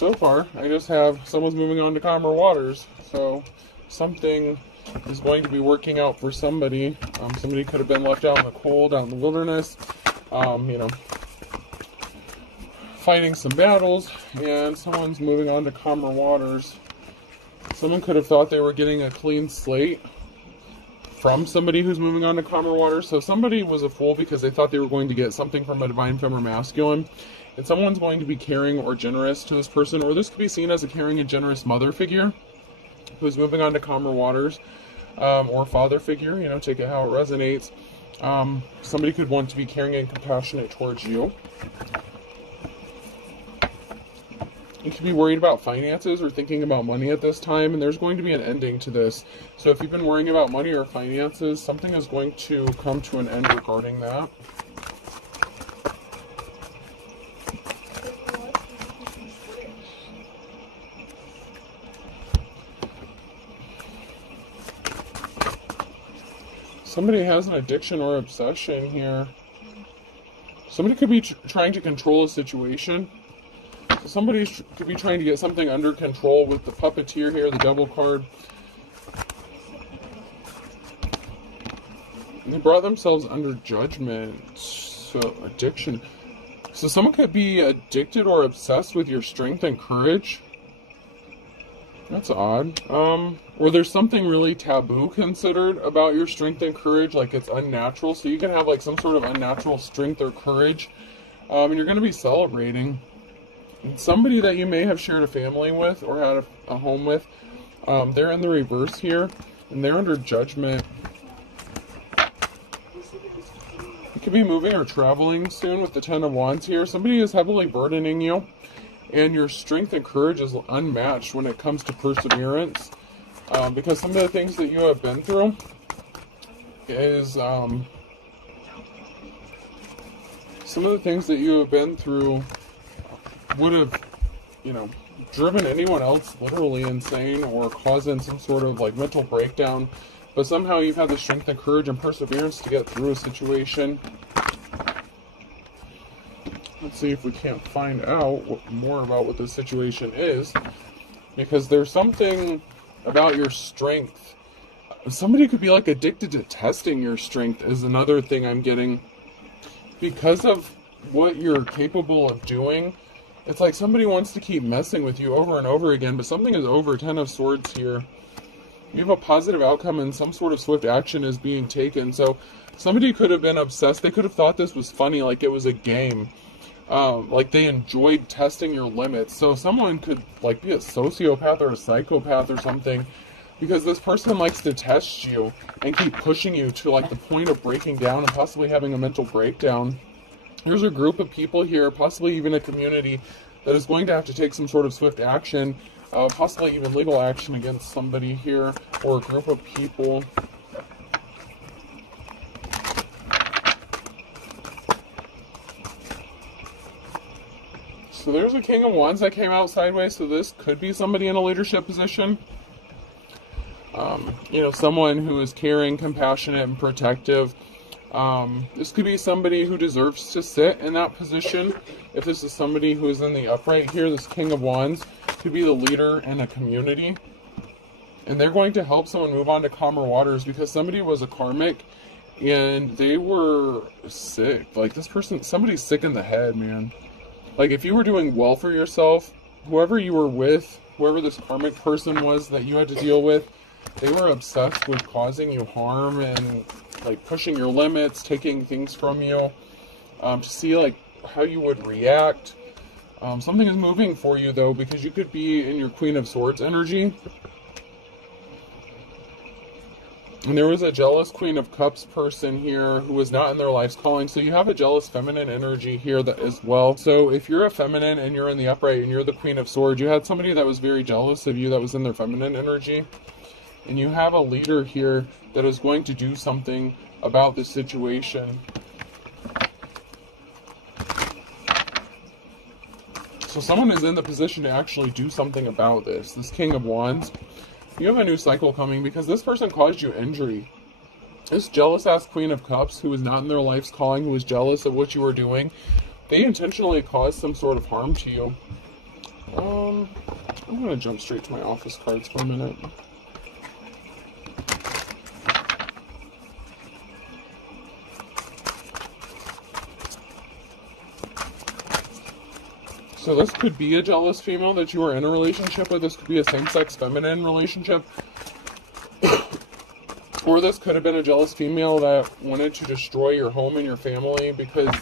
So far, I just have someone's moving on to calmer waters. So something is going to be working out for somebody. Somebody could have been left out in the cold, out in the wilderness, fighting some battles, and someone's moving on to calmer waters. Someone could have thought they were getting a clean slate from somebody who's moving on to calmer waters. So somebody was a fool because they thought they were going to get something from a divine feminine masculine. And someone's going to be caring or generous to this person, or this could be seen as a caring and generous mother figure who's moving on to calmer waters, or father figure, take it how it resonates. Somebody could want to be caring and compassionate towards you. You could be worried about finances or thinking about money at this time, and there's going to be an ending to this. So if you've been worrying about money or finances, something is going to come to an end regarding that. Somebody has an addiction or obsession here. Somebody could be trying to control a situation. So somebody could be trying to get something under control with the puppeteer here, the devil card. And they brought themselves under judgment. So addiction. So someone could be addicted or obsessed with your strength and courage. That's odd. Or there's something really taboo considered about your strength and courage, like it's unnatural. So you can have like some sort of unnatural strength or courage, and you're going to be celebrating. And somebody that you may have shared a family with or had a home with, they're in the reverse here, and they're under judgment. You could be moving or traveling soon with the Ten of Wands here. Somebody is heavily burdening you. And your strength and courage is unmatched when it comes to perseverance. Because some of the things that you have been through is... some of the things that you have been through would have, driven anyone else literally insane or causing some sort of like mental breakdown. But somehow you've had the strength and courage and perseverance to get through a situation. Let's see if we can't find out more about what this situation is, because there's something about your strength. Somebody could be like addicted to testing your strength is another thing I'm getting. Because of what you're capable of doing, it's like somebody wants to keep messing with you over and over again, but something is over. Ten of Swords here. You have a positive outcome and some sort of swift action is being taken. So somebody could have been obsessed. They could have thought this was funny, like it was a game. Like they enjoyed testing your limits. So someone could like be a sociopath or a psychopath or something, because this person likes to test you and keep pushing you to like the point of breaking down and possibly having a mental breakdown. There's a group of people here, possibly even a community, that is going to have to take some sort of swift action, possibly even legal action against somebody here or a group of people. So there's a King of Wands that came out sideways, so this could be somebody in a leadership position. Someone who is caring, compassionate, and protective. This could be somebody who deserves to sit in that position. If this is somebody who is in the upright here, this King of Wands could be the leader in a community. And they're going to help someone move on to calmer waters, because somebody was a karmic and they were sick. Like this person, somebody's sick in the head, man. Like if you were doing well for yourself, whoever you were with, whoever this karmic person was that you had to deal with, they were obsessed with causing you harm and like pushing your limits, taking things from you, to see like how you would react. Something is moving for you though, because you could be in your Queen of Swords energy. And there was a jealous Queen of Cups person here who was not in their life's calling. So you have a jealous feminine energy here that as well. So if you're a feminine and you're in the upright and you're the Queen of Swords, you had somebody that was very jealous of you that was in their feminine energy. And you have a leader here that is going to do something about this situation. So someone is in the position to actually do something about this. This King of Wands. You have a new cycle coming because this person caused you injury. This jealous-ass Queen of Cups who was not in their life's calling, who was jealous of what you were doing, they intentionally caused some sort of harm to you. I'm gonna jump straight to my office cards for a minute. So this could be a jealous female that you are in a relationship with. This could be a same-sex feminine relationship. Or this could have been a jealous female that wanted to destroy your home and your family because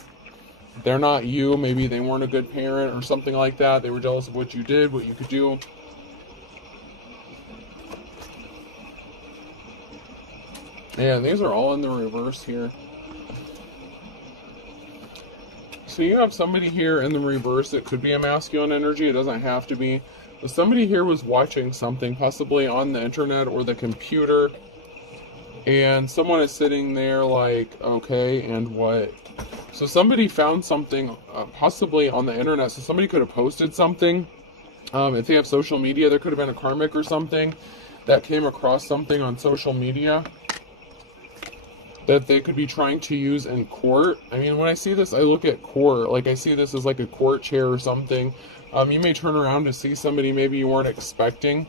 they're not you. Maybe they weren't a good parent or something like that. They were jealous of what you did, what you could do. Yeah, these are all in the reverse here. So you have somebody here in the reverse. It could be a masculine energy. It doesn't have to be. But somebody here was watching something, possibly on the internet or the computer. And someone is sitting there like, okay, and what? So somebody found something, possibly on the internet. So somebody could have posted something. If they have social media, there could have been a karmic or something that came across something on social media that they could be trying to use in court. I mean, when I see this, I look at court. Like, I see this as like a court chair or something. You may turn around to see somebody maybe you weren't expecting.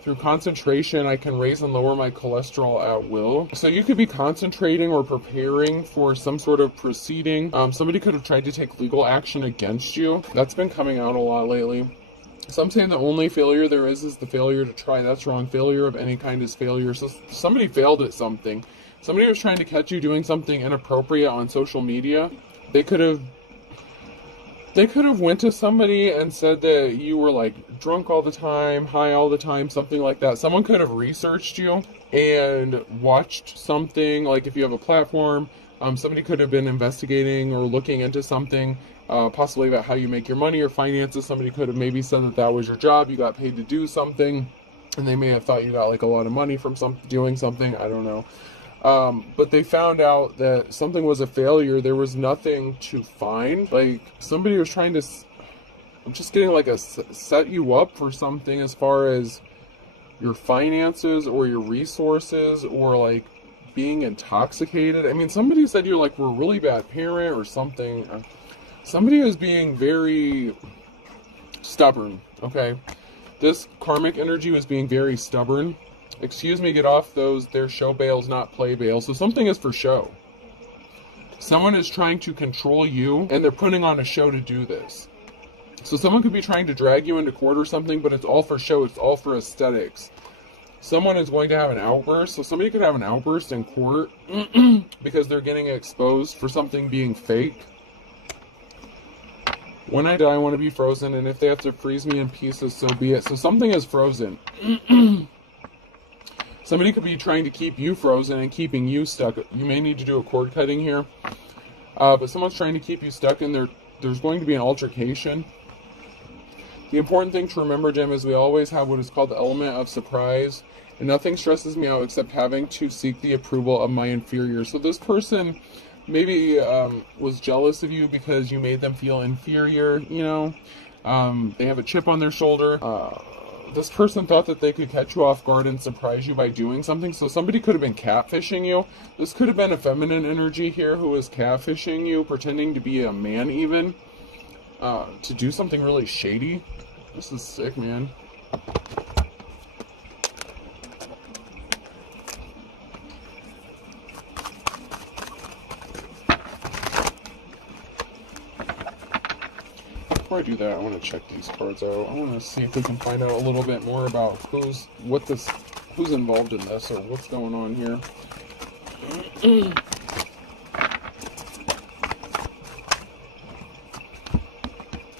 Through concentration, I can raise and lower my cholesterol at will. So you could be concentrating or preparing for some sort of proceeding. Somebody could have tried to take legal action against you. That's been coming out a lot lately. So I'm saying the only failure there is the failure to try. That's wrong. Failure of any kind is failure. So somebody failed at something. Somebody was trying to catch you doing something inappropriate on social media. They could have went to somebody and said that you were like drunk all the time, high all the time, something like that. Someone could have researched you and watched something. Like if you have a platform, somebody could have been investigating or looking into something, possibly about how you make your money or finances. Somebody could have maybe said that that was your job. You got paid to do something, and they may have thought you got like a lot of money from doing something. I don't know. But they found out that something was a failure. There was nothing to find. Like somebody was trying to, I'm just getting like set you up for something as far as your finances or your resources or like being intoxicated. I mean, somebody said you like were a really bad parent or something. Somebody is being very stubborn. Okay. This karmic energy was being very stubborn. Excuse me, get off those. They're show bails, not play bails. So something is for show. Someone is trying to control you, and they're putting on a show to do this. So someone could be trying to drag you into court or something, but it's all for show. It's all for aesthetics. Someone is going to have an outburst. So somebody could have an outburst in court because they're getting exposed for something being fake. When I die, I want to be frozen, and if they have to freeze me in pieces, so be it. So something is frozen. Somebody could be trying to keep you frozen and keeping you stuck. You may need to do a cord cutting here. But someone's trying to keep you stuck, and there's going to be an altercation. The important thing to remember, Jim, is we always have what is called the element of surprise. And nothing stresses me out except having to seek the approval of my inferior. So this person maybe was jealous of you because you made them feel inferior, you know. They have a chip on their shoulder. This person thought that they could catch you off guard and surprise you by doing something. So somebody could have been catfishing you. This could have been a feminine energy here who was catfishing you, pretending to be a man even, to do something really shady. This is sick, man. Before I do that, I want to check these cards out. I want to see if we can find out a little bit more about who's involved in this or what's going on here.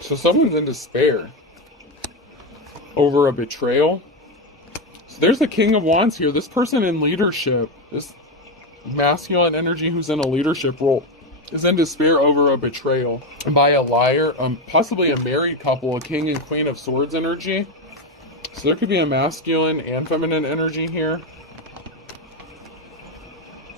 So someone's in despair over a betrayal. So there's the King of Wands here. This person in leadership, this masculine energy who's in a leadership role, is in despair over a betrayal by a liar, possibly a married couple, a King and Queen of Swords energy. So there could be a masculine and feminine energy here.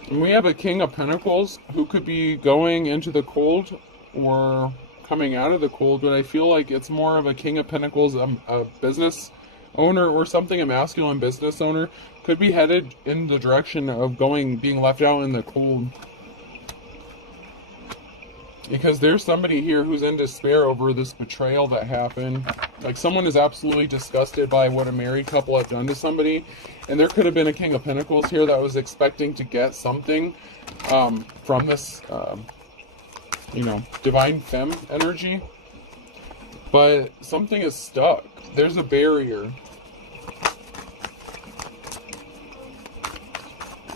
And we have a King of Pentacles who could be going into the cold or coming out of the cold, but I feel like it's more of a King of Pentacles, a business owner or something, a masculine business owner, could be headed in the direction of being left out in the cold. Because there's somebody here who's in despair over this betrayal that happened. Like, someone is absolutely disgusted by what a married couple have done to somebody. And there could have been a King of Pentacles here that was expecting to get something from this, you know, divine femme energy. But something is stuck. There's a barrier.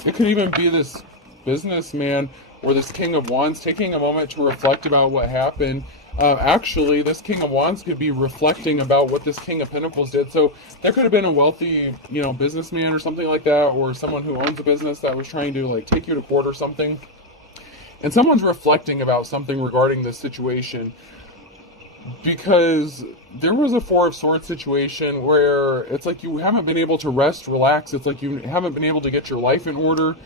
It could even be this businessman or this King of Wands taking a moment to reflect about what happened. Actually, this King of Wands could be reflecting about what this King of Pentacles did. So there could have been a wealthy, you know, businessman or something like that, or someone who owns a business that was trying to like take you to court or something. And someone's reflecting about something regarding this situation. Because there was a Four of Swords situation where it's like you haven't been able to rest, relax. It's like you haven't been able to get your life in order.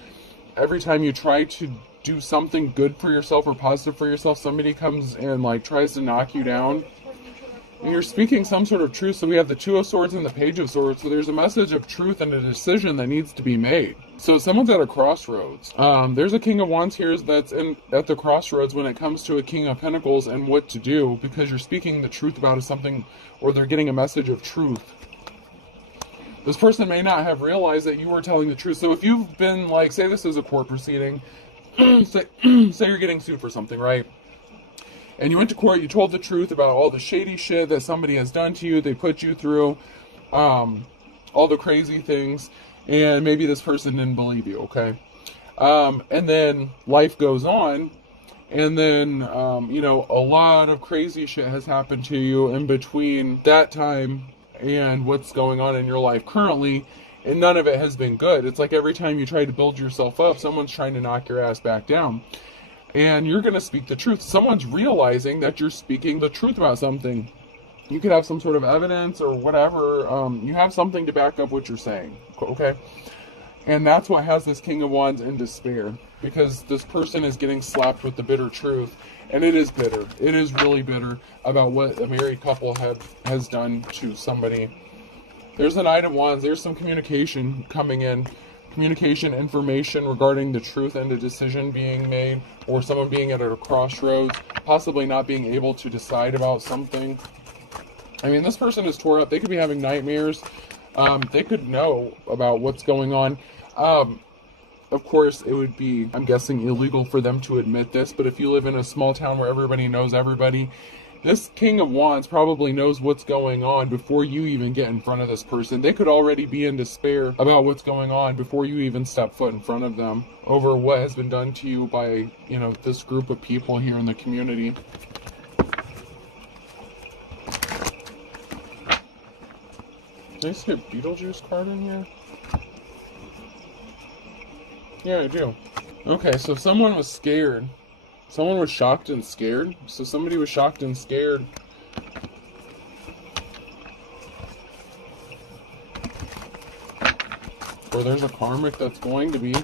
Every time you try to do something good for yourself or positive for yourself, somebody comes and like tries to knock you down. And you're speaking some sort of truth. So we have the Two of Swords and the Page of Swords. So there's a message of truth and a decision that needs to be made. So someone's at a crossroads. There's a King of Wands here that's at the crossroads when it comes to a King of Pentacles and what to do, because you're speaking the truth about something, or they're getting a message of truth. This person may not have realized that you were telling the truth. So if you've been like, say this is a court proceeding, say you're getting sued for something, right? And you went to court, you told the truth about all the shady shit that somebody has done to you, they put you through, all the crazy things, and maybe this person didn't believe you, okay? And then life goes on, and then, you know, a lot of crazy shit has happened to you in between that time and what's going on in your life currently, and none of it has been good. It's like every time you try to build yourself up, someone's trying to knock your ass back down. And you're going to speak the truth. Someone's realizing that you're speaking the truth about something. You could have some sort of evidence or whatever. You have something to back up what you're saying. Okay? And that's what has this King of Wands in despair. Because this person is getting slapped with the bitter truth. And it is bitter. It is really bitter about what a married couple has done to somebody. There's a Knight of Wands. There's some communication coming in. Communication, information regarding the truth and a decision being made, or someone being at a crossroads, possibly not being able to decide about something. I mean, this person is tore up. They could be having nightmares. They could know about what's going on. Of course, it would be, I'm guessing, illegal for them to admit this, but if you live in a small town where everybody knows everybody, this King of Wands probably knows what's going on before you even get in front of this person. They could already be in despair about what's going on before you even step foot in front of them over what has been done to you by, you know, this group of people here in the community. Did I see a Beetlejuice card in here? Yeah, I do. Okay, so someone was scared. Someone was shocked and scared. So somebody was shocked and scared. Or there's a karmic that's going to be.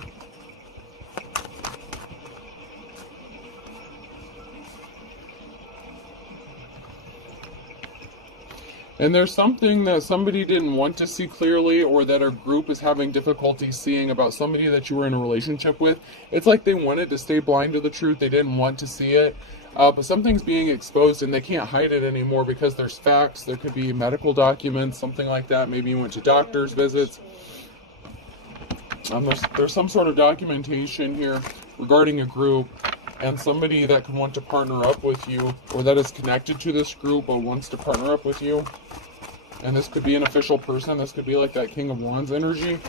And there's something that somebody didn't want to see clearly, or that our group is having difficulty seeing about somebody that you were in a relationship with. It's like they wanted to stay blind to the truth. They didn't want to see it. But something's being exposed and they can't hide it anymore because there's facts. There could be medical documents, something like that. Maybe you went to doctor's visits. There's some sort of documentation here regarding a group and somebody that could want to partner up with you, or that is connected to this group but wants to partner up with you. And this could be an official person. This could be like that King of Wands energy.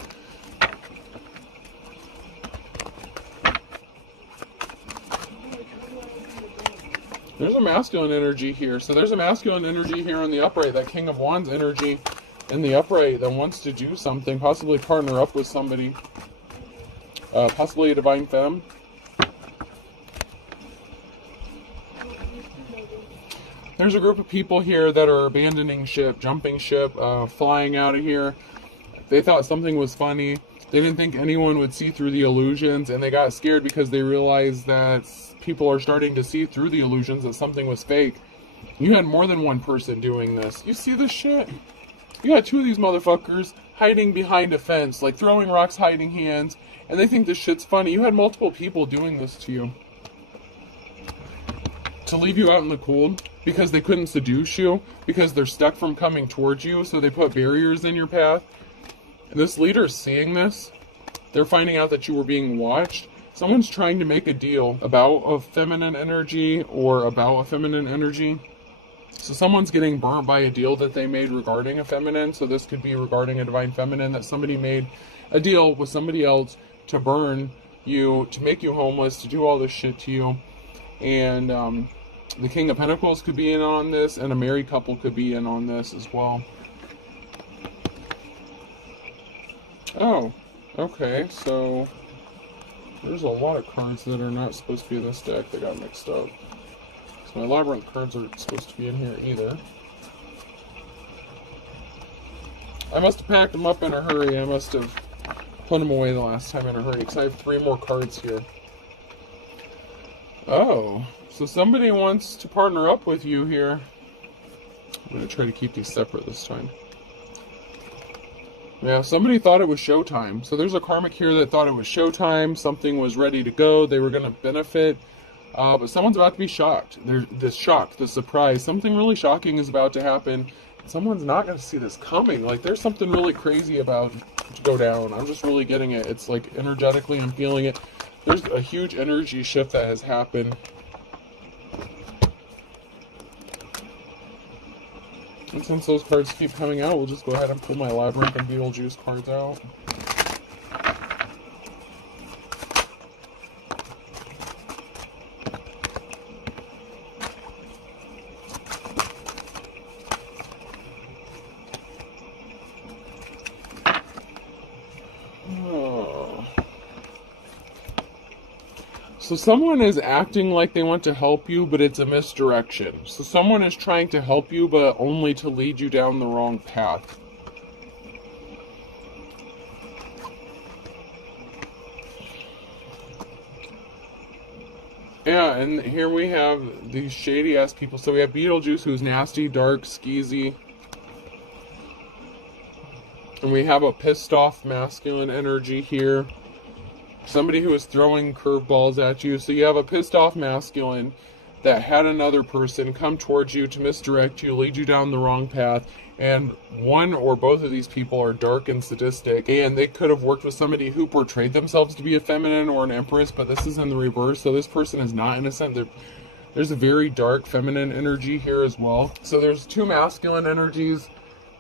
There's a masculine energy here. So there's a masculine energy here in the upright, that King of Wands energy in the upright that wants to do something, possibly partner up with somebody, possibly a divine femme. There's a group of people here that are abandoning ship, jumping ship, flying out of here. They thought something was funny. They didn't think anyone would see through the illusions, and they got scared because they realized that people are starting to see through the illusions, that something was fake. You had more than one person doing this. You see this shit? You got two of these motherfuckers hiding behind a fence, like throwing rocks, hiding hands, and they think this shit's funny. You had multiple people doing this to you. to leave you out in the cold because they couldn't seduce you, because they're stuck from coming towards you, so they put barriers in your path. And this leader is seeing this. They're finding out that you were being watched. Someone's trying to make a deal about a feminine energy or about a feminine energy. So someone's getting burnt by a deal that they made regarding a feminine. So this could be regarding a divine feminine, that somebody made a deal with somebody else to burn you, to make you homeless, to do all this shit to you. And the King of Pentacles could be in on this, and a married couple could be in on this as well. Oh, okay, so there's a lot of cards that are not supposed to be in this deck that got mixed up. So my labyrinth cards aren't supposed to be in here either. I must have packed them up in a hurry. I must have put them away the last time in a hurry, because I have 3 more cards here. Oh, so somebody wants to partner up with you here. I'm going to try to keep these separate this time. Yeah, somebody thought it was showtime. So there's a karmic here that thought it was showtime. Something was ready to go. They were going to benefit. But someone's about to be shocked. There's this shock, this surprise. Something really shocking is about to happen. Someone's not going to see this coming. Like, there's something really crazy about to go down. I'm just really getting it. It's like energetically, I'm feeling it. There's a huge energy shift that has happened. And since those cards keep coming out, we'll just go ahead and pull my Labyrinth and Beetlejuice cards out. So someone is acting like they want to help you, but it's a misdirection. So someone is trying to help you, but only to lead you down the wrong path. Yeah, and here we have these shady-ass people. So we have Beetlejuice, who's nasty, dark, skeezy. And we have a pissed-off masculine energy here. Somebody who is throwing curveballs at you. So you have a pissed off masculine that had another person come towards you to misdirect you, lead you down the wrong path. And one or both of these people are dark and sadistic. And they could have worked with somebody who portrayed themselves to be a feminine or an empress, but this is in the reverse. So this person is not innocent. There's a very dark feminine energy here as well. So there's 2 masculine energies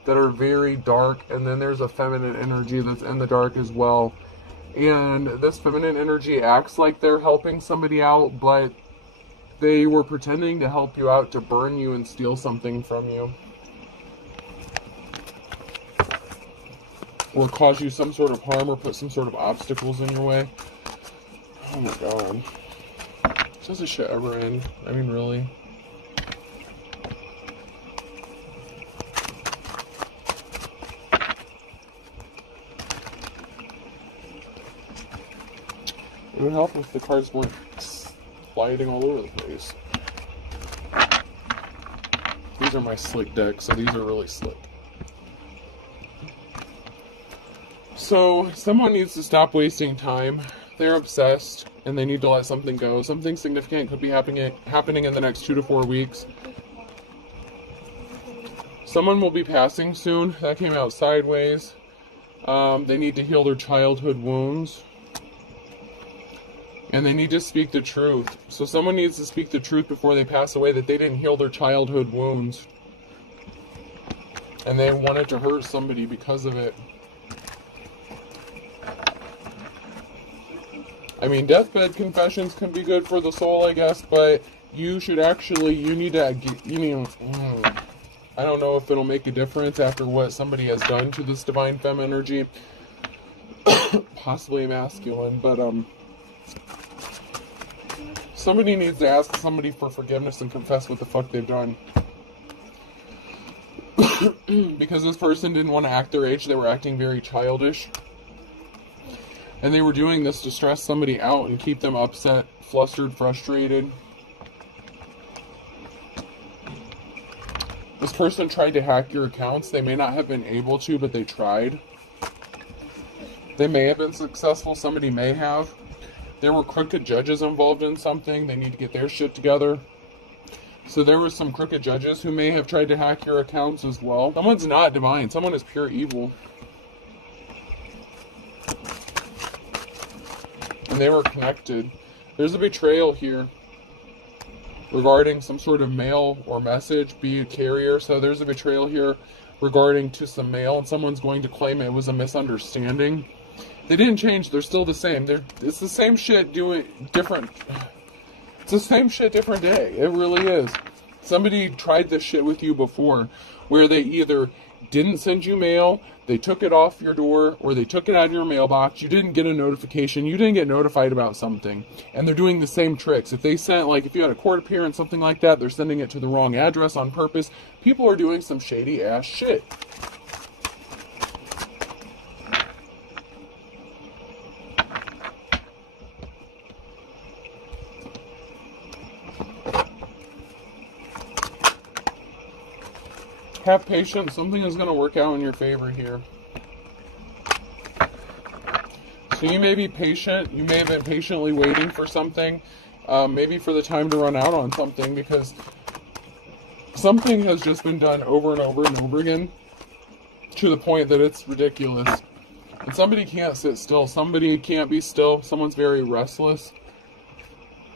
that are very dark, and then there's a feminine energy that's in the dark as well. And this feminine energy acts like they're helping somebody out, but they were pretending to help you out to burn you and steal something from you. Or cause you some sort of harm or put some sort of obstacles in your way. Oh my god. Does this shit ever end? I mean, really? It would help if the cards weren't sliding all over the place. These are my slick decks, so these are really slick. So, someone needs to stop wasting time. They're obsessed, and they need to let something go. Something significant could be happening in the next 2 to 4 weeks. Someone will be passing soon. That came out sideways. They need to heal their childhood wounds. And they need to speak the truth. So someone needs to speak the truth before they pass away, that they didn't heal their childhood wounds. And they wanted to hurt somebody because of it. I mean, deathbed confessions can be good for the soul, I guess, but you should actually, I don't know if it'll make a difference after what somebody has done to this divine femme energy. Possibly masculine, but, somebody needs to ask somebody for forgiveness and confess what the fuck they've done. Because this person didn't want to act their age, they were acting very childish. And they were doing this to stress somebody out and keep them upset, flustered, frustrated. This person tried to hack your accounts. They may not have been able to, but they tried. They may have been successful. Somebody may have. There were crooked judges involved in something. They need to get their shit together. So there were some crooked judges who may have tried to hack your accounts as well. Someone's not divine. Someone is pure evil. And they were connected. There's a betrayal here regarding some sort of mail or message, be a carrier. So there's a betrayal here regarding to some mail, and someone's going to claim it was a misunderstanding. They didn't change. They're still the same. It's the same shit doing different. It's the same shit, different day. It really is. Somebody tried this shit with you before, where they either didn't send you mail, they took it off your door, or they took it out of your mailbox. You didn't get a notification. You didn't get notified about something. And they're doing the same tricks. If they sent, like, if you had a court appearance, something like that, they're sending it to the wrong address on purpose. People are doing some shady ass shit. Have patience. Something is going to work out in your favor here. So you may be patient. You may have been patiently waiting for something. Maybe for the time to run out on something, because something has just been done over and over and over again to the point that it's ridiculous. And somebody can't sit still. Somebody can't be still. Someone's very restless.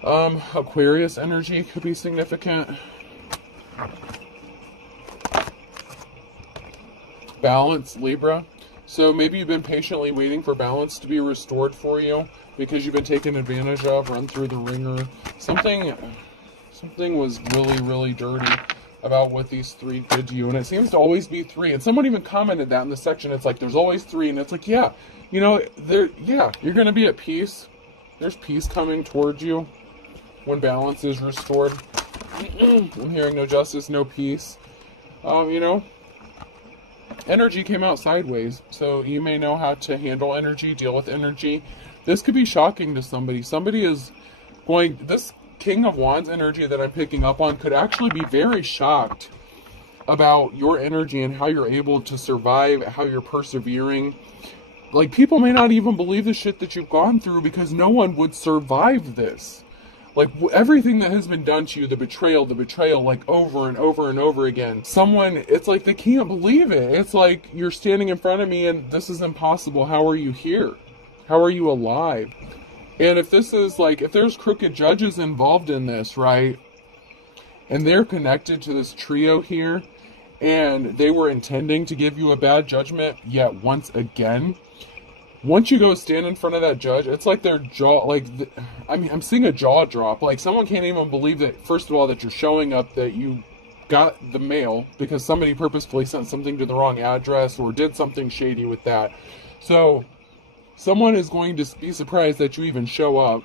Aquarius energy could be significant. Balance, Libra. So maybe you've been patiently waiting for balance to be restored for you because you've been taken advantage of, run through the ringer. Something was really, really dirty about what these three did to you. And it seems to always be three. And someone even commented that in the section. It's like, there's always three. And it's like, yeah, you know, you're going to be at peace. There's peace coming towards you when balance is restored. I'm hearing no justice, no peace. You know, energy came out sideways, so you may know how to handle energy, deal with energy. This could be shocking to somebody. Somebody is going, this King of Wands energy that I'm picking up on could actually be very shocked about your energy and how you're able to survive, how you're persevering. Like, people may not even believe the shit that you've gone through because no one would survive this. Like, everything that has been done to you, the betrayal, like, over and over and over again. Someone, it's like they can't believe it. It's like, you're standing in front of me and this is impossible. How are you here? How are you alive? And if this is like, if there's crooked judges involved in this, right? And they're connected to this trio here, and they were intending to give you a bad judgment yet once again. Once you go stand in front of that judge, it's like their jaw, like, I'm seeing a jaw drop. Like, someone can't even believe that, first of all, that you're showing up, that you got the mail because somebody purposefully sent something to the wrong address or did something shady with that. So, someone is going to be surprised that you even show up.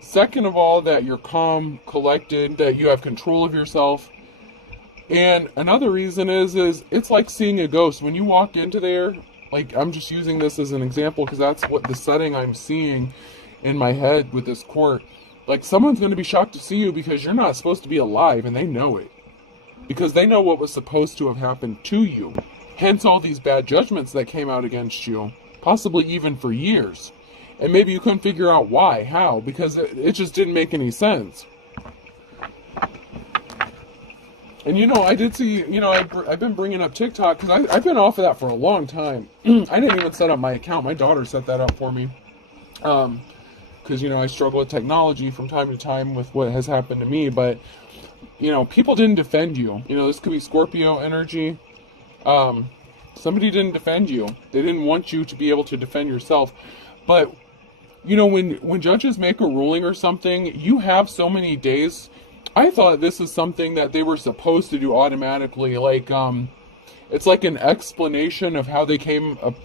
Second of all, that you're calm, collected, that you have control of yourself. And another reason is it's like seeing a ghost. When you walk into there, like, I'm just using this as an example because that's what the setting I'm seeing in my head with this court. Like, someone's going to be shocked to see you because you're not supposed to be alive, and they know it. Because they know what was supposed to have happened to you. Hence all these bad judgments that came out against you, possibly even for years. And maybe you couldn't figure out why, how, because it just didn't make any sense. And, you know, I did see, you know, I've been bringing up TikTok because I've been off of that for a long time. I didn't even set up my account. My daughter set that up for me. Because, you know, I struggle with technology from time to time with what has happened to me. But, you know, people didn't defend you. You know, this could be Scorpio energy. Somebody didn't defend you. They didn't want you to be able to defend yourself. But, you know, when judges make a ruling or something, you have so many days. I thought this is something that they were supposed to do automatically. Like, it's like an explanation of how they came up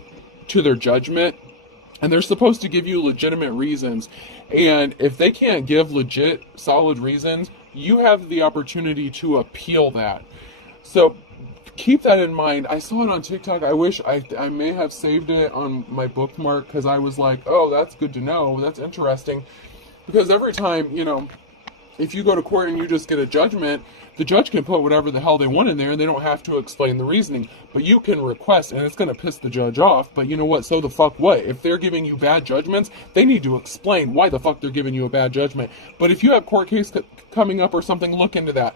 to their judgment. And they're supposed to give you legitimate reasons. And if they can't give legit, solid reasons, you have the opportunity to appeal that. So keep that in mind. I saw it on TikTok. I wish I may have saved it on my bookmark because I was like, oh, that's good to know. That's interesting. Because every time, you know, if you go to court and you just get a judgment, The judge can put whatever the hell they want in there, and they don't have to explain the reasoning. But you can request, and it's going to piss the judge off, but you know what? So the fuck what? If they're giving you bad judgments, they need to explain why the fuck they're giving you a bad judgment. But if you have court case coming up or something, look into that.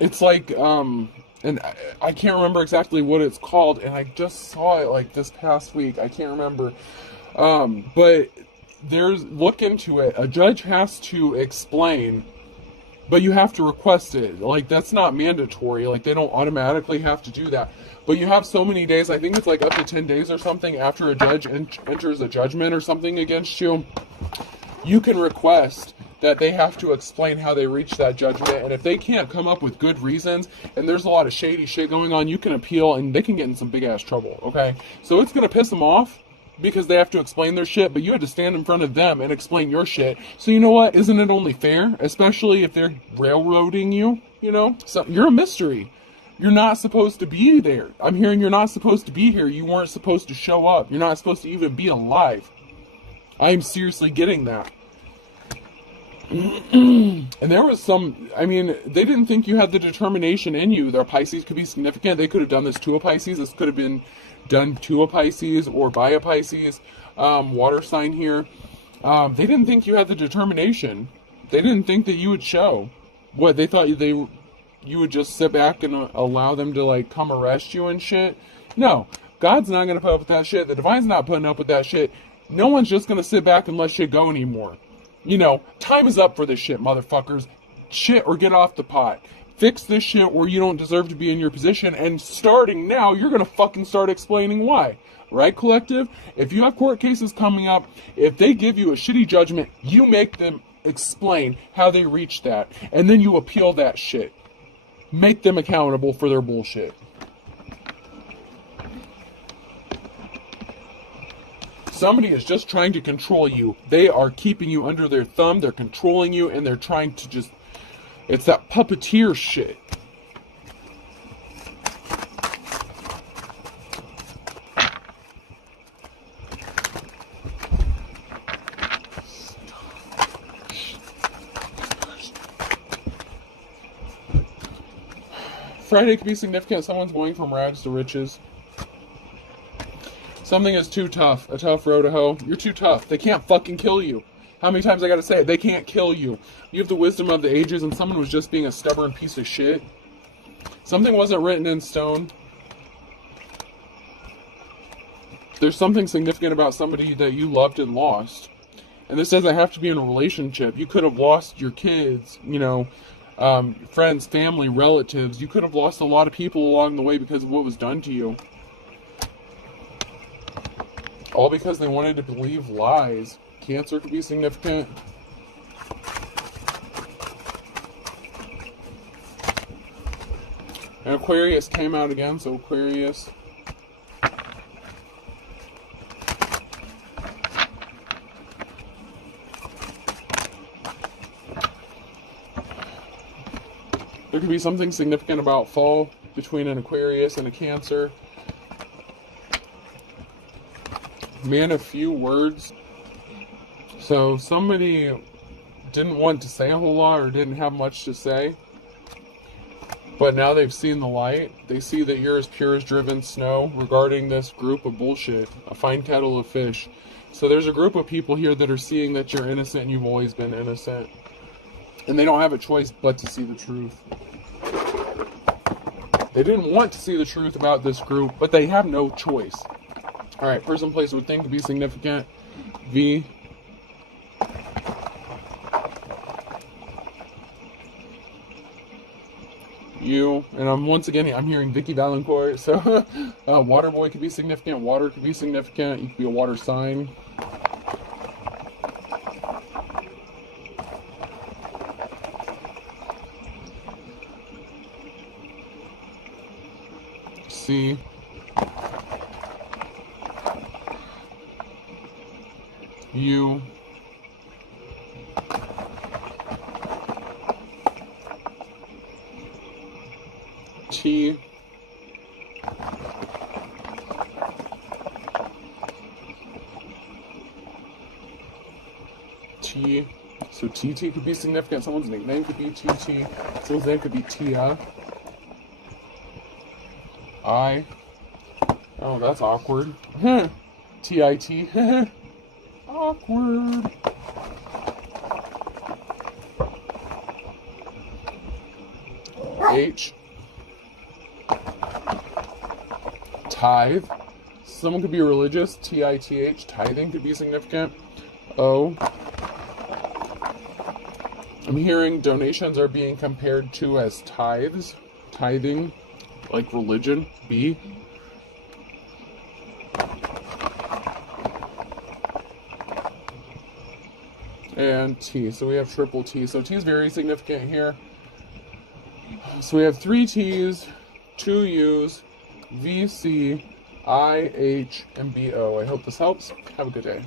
It's like, and I can't remember exactly what it's called, and I just saw it like this past week. I can't remember. But look into it. A judge has to explain, but you have to request it. Like, that's not mandatory. Like, they don't automatically have to do that. But you have so many days, I think it's like up to 10 days or something, after a judge enters a judgment or something against you, you can request that they have to explain how they reached that judgment. And if they can't come up with good reasons, and there's a lot of shady shit going on, you can appeal, and they can get in some big ass trouble, okay? So it's going to piss them off, because they have to explain their shit, but you had to stand in front of them and explain your shit. So you know what? Isn't it only fair? Especially if they're railroading you, you know? So you're a mystery. You're not supposed to be there. I'm hearing you're not supposed to be here. You weren't supposed to show up. You're not supposed to even be alive. I'm seriously getting that. And there was some, I mean, they didn't think you had the determination in you. Their Pisces could be significant. They could have done this to a Pisces. This could have been done to a Pisces or by a Pisces, water sign here. They didn't think you had the determination. They didn't think that you would show. What, they thought you would just sit back and allow them to, like, come arrest you and shit? No, God's not going to put up with that shit. The Divine's not putting up with that shit. No one's just going to sit back and let shit go anymore. You know, time is up for this shit, motherfuckers. Shit or get off the pot. Fix this shit or you don't deserve to be in your position, and starting now, you're gonna fucking start explaining why. Right, collective? If you have court cases coming up, if they give you a shitty judgment, you make them explain how they reached that, and then you appeal that shit. Make them accountable for their bullshit. Somebody is just trying to control you. They are keeping you under their thumb, they're controlling you, and they're trying to just... It's that puppeteer shit. Friday could be significant. Someone's going from rags to riches. Something is too tough. A tough road to hoe. You're too tough. They can't fucking kill you. How many times I gotta say it? They can't kill you. You have the wisdom of the ages, and someone was just being a stubborn piece of shit. Something wasn't written in stone. There's something significant about somebody that you loved and lost. And this doesn't have to be in a relationship. You could have lost your kids, you know, friends, family, relatives. You could have lost a lot of people along the way because of what was done to you. All because they wanted to believe lies. Cancer could be significant. And Aquarius came out again, so Aquarius. There could be something significant about fall between an Aquarius and a Cancer. Man of few words. So somebody didn't want to say a whole lot or didn't have much to say. But now they've seen the light. They see that you're as pure as driven snow regarding this group of bullshit. A fine kettle of fish. So there's a group of people here that are seeing that you're innocent and you've always been innocent. And they don't have a choice but to see the truth. They didn't want to see the truth about this group, but they have no choice. Alright, person, place, would think to be significant. V. U. And once again, I'm hearing Vicky Valancourt. So, water boy could be significant. Water could be significant. You could be a water sign. C. U. T. T. So TT could be significant. Someone's nickname could be TT. Someone's name could be Tia. I. Oh, that's awkward. TIT. Awkward. H. Tithe. Someone could be religious. TITH. Tithing could be significant. O. I'm hearing donations are being compared to as tithes. Tithing. Like religion. B. And T. So we have triple T. So T is very significant here. So we have 3 T's, 2 U's, V, C, I, H, and B, O. I hope this helps. Have a good day.